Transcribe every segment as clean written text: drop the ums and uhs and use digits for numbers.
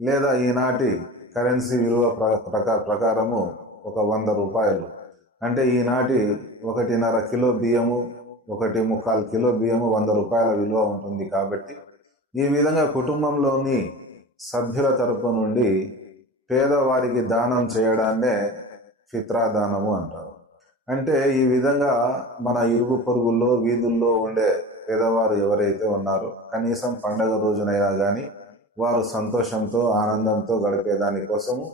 లేదా ఈనాటి కరెన్సీ విలువ ప్రకారము ఒక 100 రూపాయలు. అంటే ఈనాటి 1.5 కిలో బియ్యము, 1.25 కిలో బియ్యము 100 రూపాయల విలువ ఉంటుంది. కాబట్టి ఈ విధంగా కుటుంబంలోని సభ్యుల తరపు నుండి పేదవారికి దానం చేయడాన్నే ఫిత్రా దానము అంటారు. అంటే ఈ విధంగా మన ఇరుగు పొరుగుల్లో వీధుల్లో ఉండే పేదవారు ఎవరైతే ఉన్నారో కనీసం పండగ రోజునైనా కానీ వారు సంతోషంతో ఆనందంతో గడిపే దానికోసము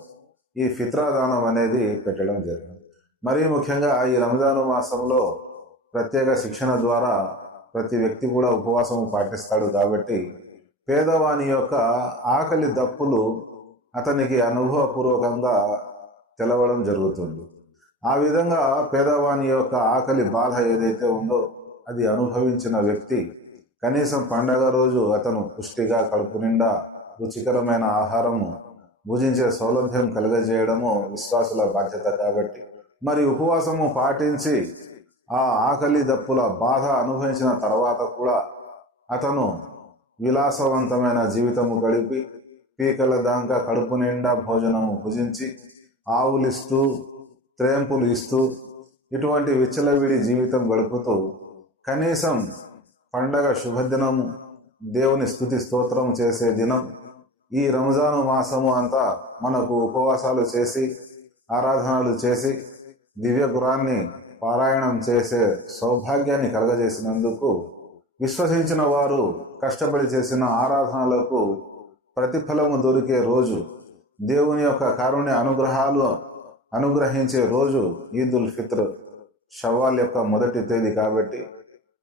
ఈ ఫిత్రా దానం అనేది పెట్టడం జరిగింది. మరీ ముఖ్యంగా ఈ రంజాను మాసంలో ప్రత్యేక శిక్షణ ద్వారా ప్రతి వ్యక్తి కూడా ఉపవాసం పాటిస్తాడు. కాబట్టి పేదవాని యొక్క ఆకలి దప్పులు అతనికి అనుభవపూర్వకంగా తెలవడం జరుగుతుంది. ఆ విధంగా పేదవాని యొక్క ఆకలి బాధ ఏదైతే ఉందో అది అనుభవించిన వ్యక్తి కనీసం పండగ రోజు అతను పుష్టిగా కడుపు నిండా రుచికరమైన ఆహారము భుజించే సౌలభ్యం కలుగజేయడము విశ్వాసుల బాధ్యత. కాబట్టి మరి ఉపవాసము పాటించి ఆ ఆకలి దప్పుల బాధ అనుభవించిన తర్వాత కూడా అతను విలాసవంతమైన జీవితము గడిపి పీకల దాకా కడుపు నిండా భోజనము భుజించి ఆవులిస్తూ త్రేంపులు ఇస్తూ ఇటువంటి విచ్చలవిడి జీవితం గడుపుతూ కనీసం పండగ శుభదినము దేవుని స్తుతి స్తోత్రం చేసే దినం ఈ రంజాను మాసము అంతా మనకు ఉపవాసాలు చేసి ఆరాధనలు చేసి దివ్య ఖురాన్ని పారాయణం చేసే సౌభాగ్యాన్ని కలగజేసినందుకు విశ్వసించిన వారు కష్టపడి చేసిన ఆరాధనలకు ప్రతిఫలము దొరికే రోజు, దేవుని యొక్క కారుణ్య అనుగ్రహాలు అనుగ్రహించే రోజు ఈదుల్ ఫిత్ర్ షవ్వాల్ యొక్క మొదటి తేదీ. కాబట్టి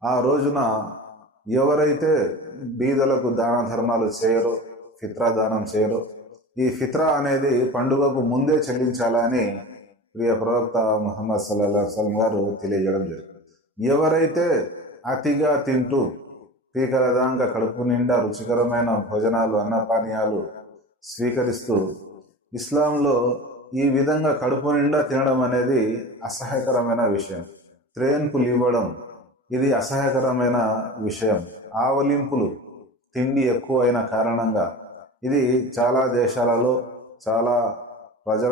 ఆ రోజున ఎవరైతే బీదలకు దాన ధర్మాలు చేయరో, ఫిత్రా దానం చేయరో, ఈ ఫిత్రా అనేది పండుగకు ముందే చెల్లించాలని ప్రియ ప్రవక్త ముహమ్మద్ సల్లల్లాహు అలైహి వసల్లం గారు తెలియజేయడం జరిగింది. ఎవరైతే అతిగా తింటూ పీకల దాకా కడుపు నిండా రుచికరమైన భోజనాలు అన్నపానీయాలు స్వీకరిస్తూ ఇస్లాంలో ఈ విధంగా కడుపు నిండా తినడం అనేది అసహ్యకరమైన విషయం. త్రేన్పులు ఇవ్వడం ఇది అసహ్యకరమైన విషయం. ఆవలింపులు తిండి ఎక్కువ అయిన కారణంగా ఇది చాలా దేశాలలో చాలా ప్రజల